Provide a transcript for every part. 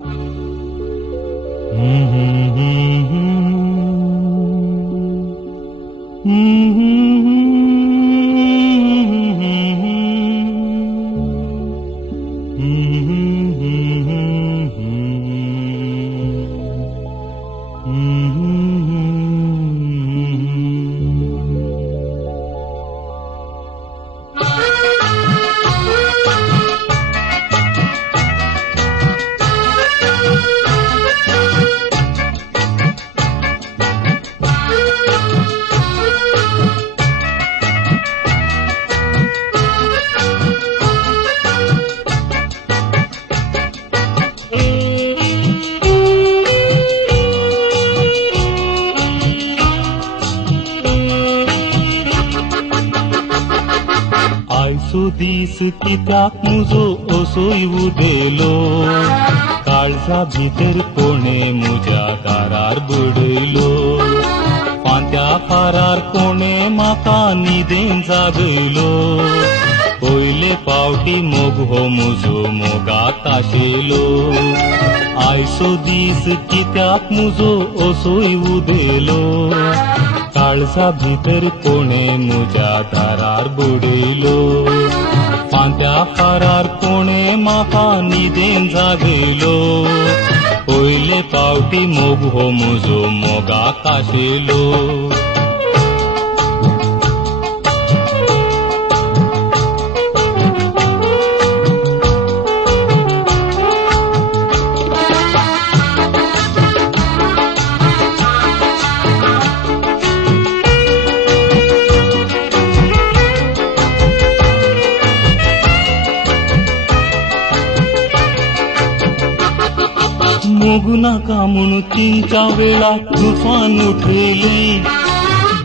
आयसो दीस कित्याक मुजो असोय उदेलो, काळजा भितर कोणे मुज्या दारार बडयलो, फांत्या फारार कोणे म्हाका न्हिदेन जागयलो, पयले फावटी मोग हो मुजो मोगाक आशेलो. आयसो दीस कित्याक मुजो असोय उदेलो, काळजा भितर कोणे मुज्या दारार बडयलो, फांत्या फारार कोणे म्हाका न्हिदेन जागयलो, पयले फावटी मोग हो मुजो मोगाक आशेलो. मोगू नाका म्हणून 3 वेळा तुफान उठयले,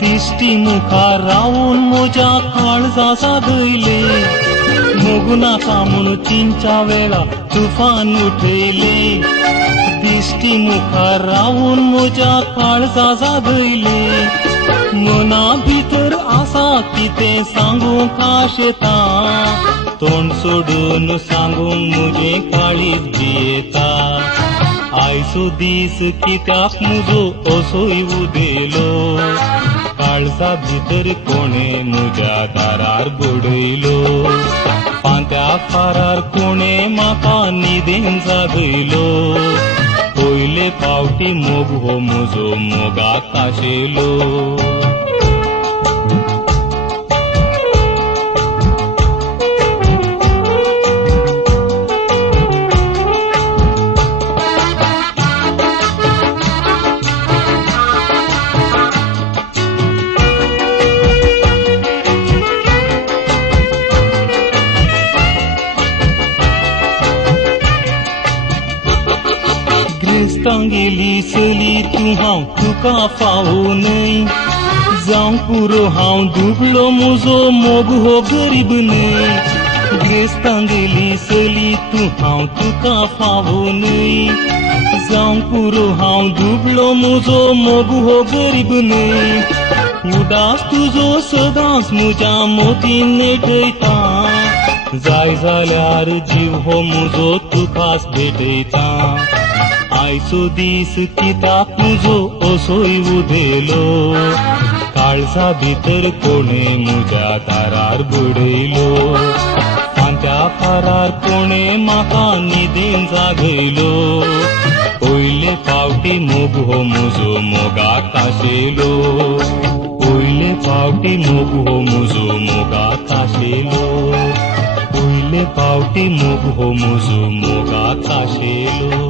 दिश्टी मुखार रावून म्हज्या काळजा जागयले. मोगू नाका म्हणून 3 वेळा तुफान उठयले, दिश्टी मुखार रावून म्हज्या काळजा जागयले. मना भितर आसा कितें सांगूंक आशेता, तोंड सोडून सांगूंक म्हजें काळीज भियेता. आयसो दीस कित्याक मुजो असोय उदेलो, काळजा भितर कोणे मुज्या दारार बडयलो, फांत्या फारार कोणे म्हाका न्हिदेन जागयलो, पयले फावटी मोग हो मुजो मोगाक आशेलो. गेली चली तूं हांव तुका फावो न्हय, जावं पुरो हांव दुबळो म्हजो मोग हो गरीब न्हय. गिरेस्तां गेली चली तूं हांव तुका फावो न्हय, जावं पुरो हांव दुबळो म्हजो मोग हो गरीब न्हय. उदास तुजो सदांच म्हज्या मोतीन नेटयता, जाय जाल्यार जीव हो म्हजो तुकाच भेटयता. आयसो दीस कित्याक मुजो असोय उदेलो, काळजा भितर कोणे मुज्या दारार बडयलो, फांत्या फारार कोणे म्हाका न्हिदेन जागयलो, पयले फावटी मोग हो मुजो मोगाक आशेलो, पयले फावटी मोग हो मुजो मोगाक आशेलो, पयले फावटी मोग हो मुजो मोगाक आशेलो.